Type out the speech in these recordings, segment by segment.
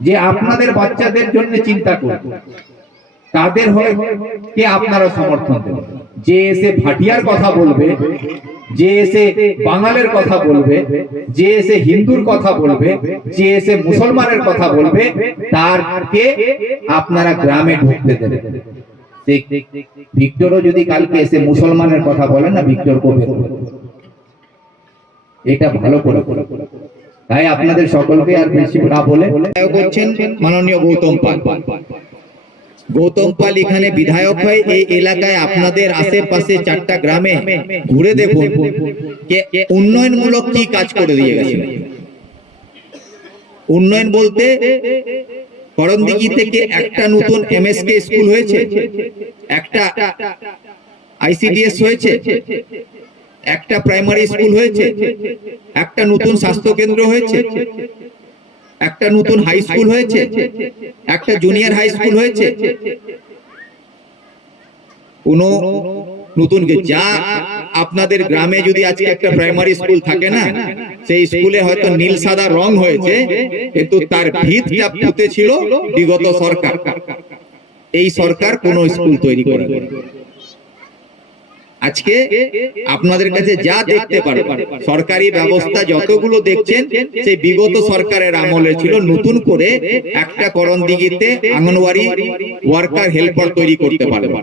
যে আপনাদের বাচ্চাদের জন্য চিন্তা করুন, তাদের হয়ে কে আপনারা সমর্থন দেবেন? যে এসে ভাটিয়ার কথা বলবে, যে এসে বাঙালের কথা বলবে, যে এসে হিন্দুর কথা বলবে, যে এসে মুসলমানের কথা বলবে, তারকে আপনারা গ্রামে ঢুকতে দেবেন? ভিক্টরও যদি কালকে এসে মুসলমানের কথা বলে না, ভিক্টর কবে এটা ভালো করে। তাই আপনাদের সকলকে আর বেশি না বলে করছেন মাননীয় গৌতম পাল। গৌতম পাল এখানে বিধায়ক হয়ে এই এলাকায় আপনাদের আশেপাশে 4টা গ্রামে ঘুরে দেখুন উন্নয়নমূলক কি কাজ করে দিয়ে গেছেন। উন্নয়ন বলতে করণদিঘি থেকে একটা নতুন এমএসকে স্কুল হয়েছে, একটা আইসিডিএস হয়েছে, একটা প্রাইমারি স্কুল হয়েছে, একটা নতুন স্বাস্থ্য কেন্দ্র হয়েছে, একটা নতুন হাই স্কুল হয়েছে, একটা জুনিয়র হাই স্কুল হয়েছে। কোন নতুন যা আপনাদের গ্রামে যদি আজকে একটা প্রাইমারি স্কুল থাকে না, সেই স্কুলে হয়তো নীল সাদা রং হয়েছে, কিন্তু তার ভিতটা পুঁতে ছিল বিগত সরকার। এই সরকার কোন স্কুল তৈরি করে। আজকে আপনাদের কাছে যা দেখতে পারবেন সরকারি ব্যবস্থা যতগুলো দেখছেন সেই বিগত সরকারের আমলে ছিল। নতুন করে একটা করণদিঘিতে আঙ্গনওয়াড়ি ওয়ার্কার হেল্পার তৈরি করতে পারবে,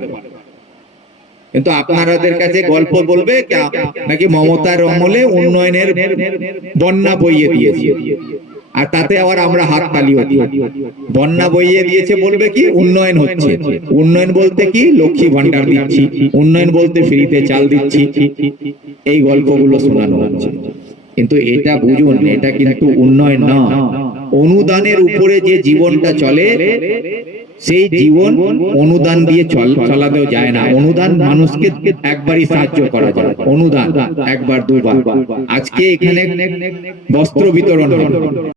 কিন্তু আপনাদের কাছে গল্প বলবে নাকি মমতার আমলে উন্নয়নের বন্যা বইয়ে দিয়েছে, আর তাতে আবার আমরা হাত তালিও দিই। বন্যা বইয়ে দিয়েছে বলবে কি উন্নয়ন হচ্ছে। উন্নয়ন বলতে কি লক্ষ্মী ভান্ডার দিচ্ছি, উন্নয়ন বলতে ফ্রিতে চাল দিচ্ছি, এই গল্পগুলো শোনানো হচ্ছে। কিন্তু এটা বুঝুন, এটা কিন্তু উন্নয়ন না। অনুদানের উপরে যে জীবনটা চলে, সেই জীবন অনুদান দিয়ে চালাতেও যায় না। অনুদান মানুষকে একবারই সাহায্য করা যায়, অনুদান একবার দুবার। আজকে এখানে বস্ত্র বিতরণ